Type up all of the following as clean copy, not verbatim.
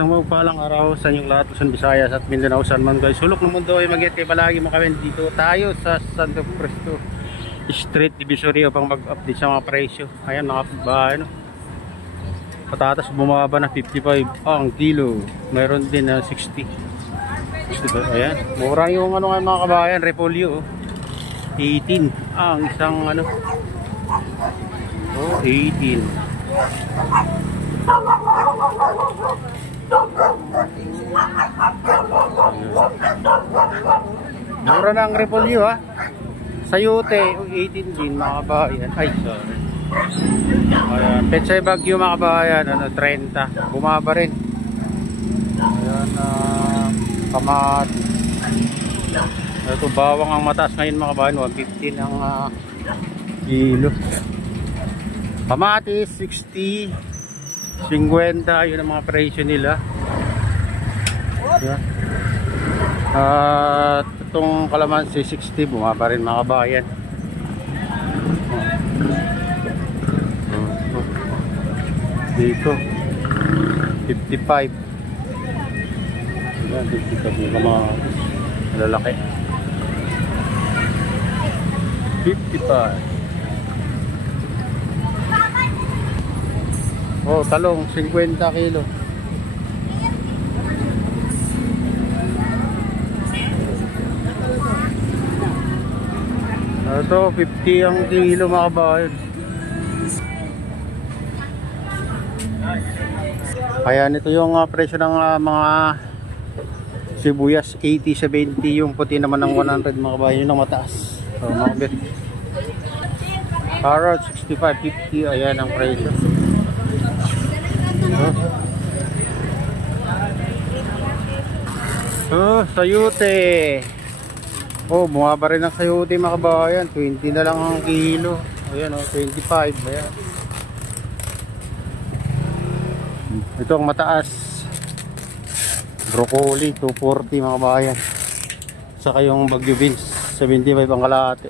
Isang mapagpalang araw sa inyong lahat, Luzon, Visayas at Mindanao, saan man guys sulok ng mundo ay mag-iatay palagi mo kami. Dito tayo sa Santo Cristo Street Divisory upang mag-update sa mga presyo. Ayan mga bahay, no? Patatas bumaba na 55 ang kilo, mayroon din na 60. Ayan, mura yung ano ngayon mga kabayan, repolyo 18 ang isang ano, 18. Mura na ang repolyo ha. Sayote 18 din mga kabayan. Ay sorry. Ayan, Pechay Bagyo mga kabayan, ano, 30. Bumaba rin. Ayan, kamati. Ito bawang ang mataas ngayon mga kabayan, 150 ang kilo. Kamati 60, 50, yun ang mga presyo nila. Ayan. At itong kalamansi 60, bumaba rin mga kabayan. Dito 55. Ayan, 55 yung mga malalaki. 55. Oh, talong 50 kilo. Ito 50 ang kilo mga kabayan. Ayan, ito yung presyo ng mga sibuyas, 80-70, yung puti naman ng 100 mga kabayan, yun ang mataas. So, mga bit. Carrot 65-50, ayan ang presyo. Sayote. Oh, bumaba rin ang sayote mga kabayan, 20 na lang ang kilo. Ayan, 25, ayan. Ito ang mataas, broccoli 240 mga kabayan. Saka yung bagyo beans 75 ang kalahati.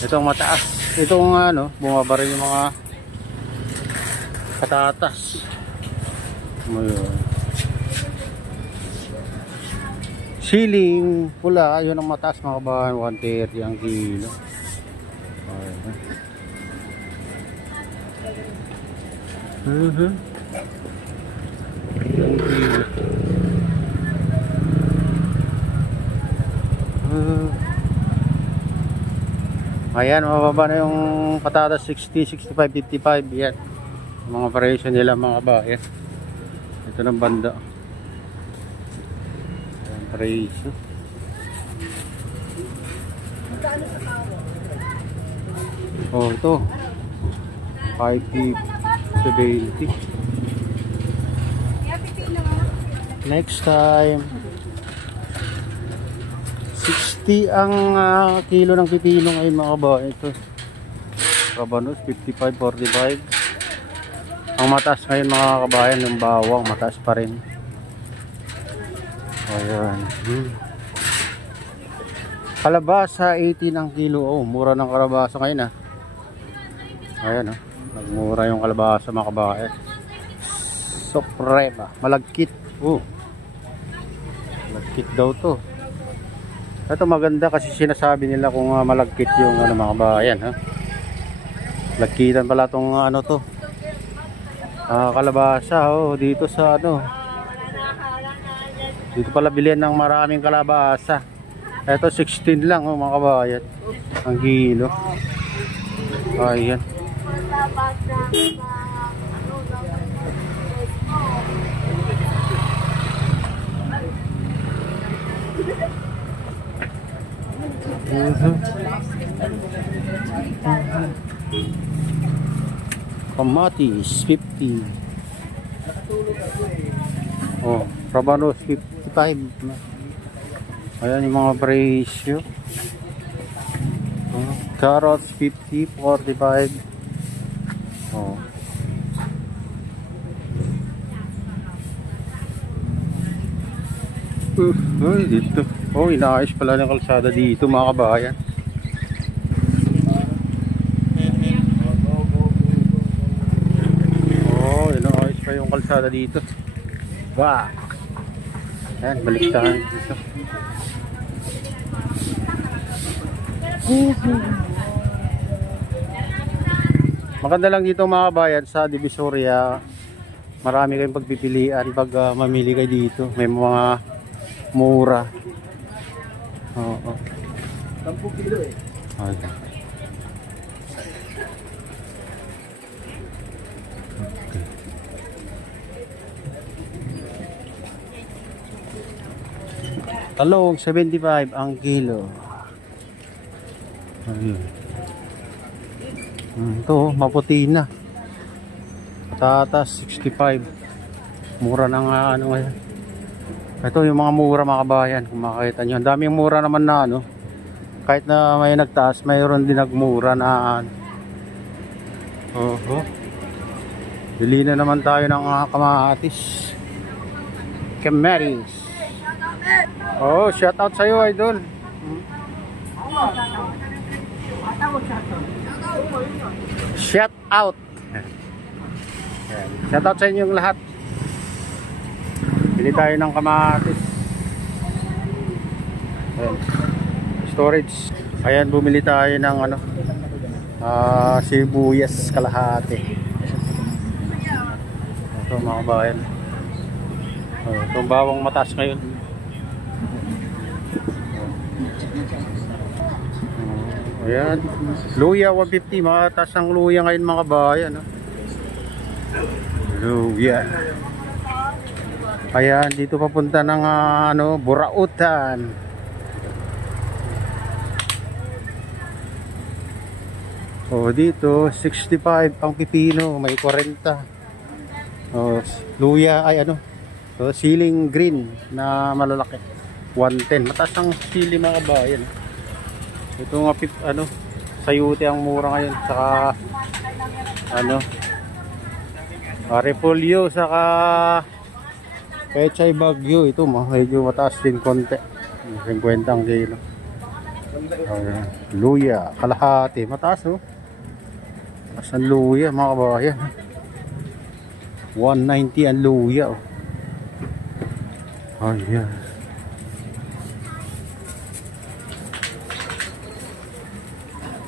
Ito ang mataas. Itong ano, bumaba rin yung mga patatas. Siling pula, yun ang mataas mga kabayan, 130 ang kilo. Ayan, mababa na yung patatas, 60, 65, 55. Yan mga presyo nila mga kabayan. Ito ng banda, ayan, presyo. Oh, ito 570. Next time 60 ang kilo ng pipino ngayon mga kabayan. Ito Rabanos 55, 45. Ang mataas ngayon mga kabayan, yung bawang mataas pa rin. Ayan. Kalabasa 18 ang kilo. Oh, mura ng kalabasa ngayon ah. Ayan, nagmura yung kalabasa mga kabayan. Suprema, malagkit. Oh, malagkit daw to. Ito maganda kasi sinasabi nila kung malagkit yung ano mga kabayan ha. Lagkitan pala tong ano to, kalabasa. Oh, dito sa ano, dito pala bilihan ng maraming kalabasa. Ito 16 lang oh, mga kabayan ang kilo. Ayan. Kamatis 50. Oh, Rabanos 55. Ayan yung mga presyo. Carrots 50, 45. Oh. Ay, dito. Oh, inaayos pala ng kalsada dito mga kabayan. Oh, inaayos pa yung kalsada dito. back. Ayan, balik tayo dito. Maganda lang dito mga kabayan sa Divisoria. Marami kayong pagpipilian pag mamili kayo dito. May mga mura. Oo. 10 kilo eh. Okay. Talong 75 ang kilo. Ayun. Ito maputi na. Patatas 65. Mura na nga ano ngayon. Ito yung mga mura mga kabayan, kung makikita nyo. Ang daming mura naman na ano. Kahit na may nagtaas, mayroon din nagmura na ano. Bili na naman tayo ng kamatis. Kamatis. Oh, shout out sa iyo, idol. Shout out. Shout out sa inyong lahat. Bili tayo ng kamatis. Ayan. Storage. Ayan, bumili tayo ng ano, sibuyas kalahati. Ito mga kabayan. Itong bawang mataas ngayon. Ayan, luya 150, mataas ang luya ngayon mga kabayan. Luya. Ayan, dito papunta ng ano, Burautan. Dito 65 ang pipino, may 40. Luya ay ano, siling green na malalaki, 110. Mataas ang sili mga kabayan. Ito nga ano, sayuti ang mura ngayon, saka ano, repolyo, saka pechay bagyo. Ito medyo mataas din konti, 50 ang kilo. Luya kalahati, mataas oh. Mataas ang luya mga kabayan, 190 ang luya oh. Ayan.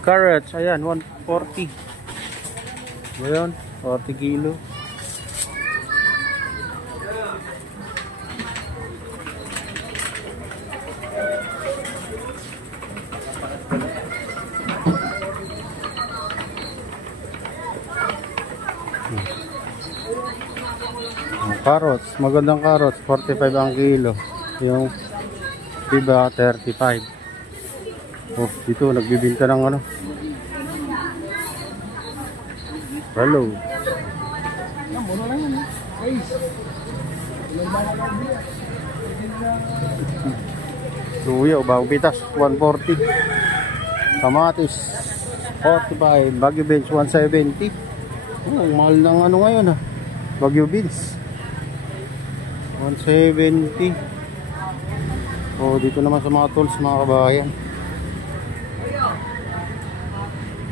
Carrots, ayan, 140. Ayan, 40 kilo. Carrots, magandang carrots, 45 ang kilo. Yung iba 35. Dito nagbibinta ng ano, hello. Luya o bagong pitas 140. Kamatis 45. Baguio beans 170. Mahal ng ano ngayon Baguio beans 170. Dito naman sa mga tools mga kabayan.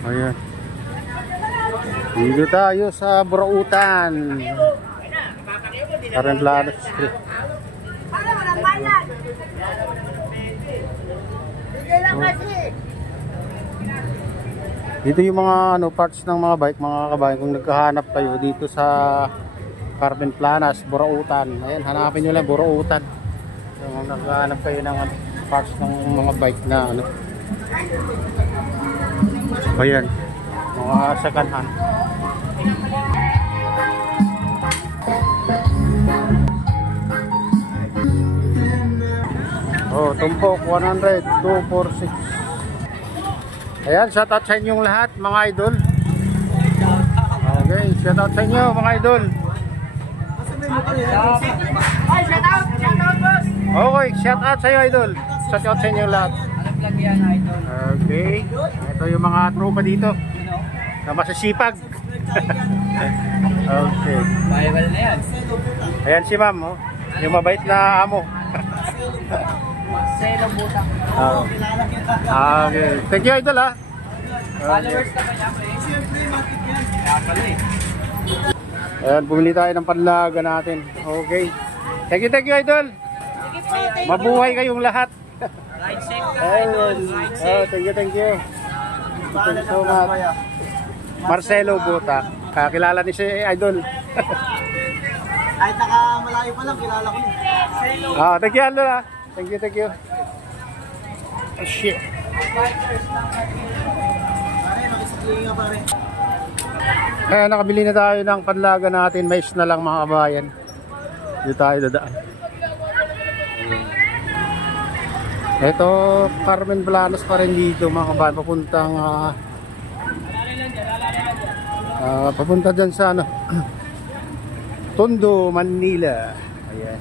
Ayan. Dito tayo sa Burautan. Karenplano Street. Dito yung mga ano, parts ng mga bike mga kabayan. Kung naghahanap kayo dito sa Carmen Planas, Burautan. Ayan, hanapin nyo lang Burautan. Kung naghahanap kayo ng parts ng mga bike na ano. Ayan, mga sakanhan. Tumpok 100, 246. Ayan, shout out sa inyong lahat mga idol. Okay, shout out sa inyo mga idol. Okay, shout out sa iyo idol. Shout out sa inyong lahat. Okay, ito yung mga tropa dito na masasipag. Okay. Ayan si ma'am, yung mabait na amo. Okay, thank you idol Followers ka pa niya, Ayan, bumili tayo ng panlaga natin. Okay. Thank you, Idol. Sige po, thank you. Mabuhay kayong lahat. Ride safe ka, Ayun. Ride Oh, safe. thank you. Thank you so much. Marcelo Buta. Kakilala ni si Idol. Kahit naka malayo pa lang, kilala ko yun. Ah, thank you, Idol. Thank you. Oh, shit. Pare, nakisakli nga pare. Kaya nakabili na tayo ng panlaga natin. Mais na lang mga kabayan. Dito tayo dadaan. Ito, Carmen Blanos pa rin dito mga kabayan. Papuntang papunta dyan sa ano Tondo, Manila. Ayan.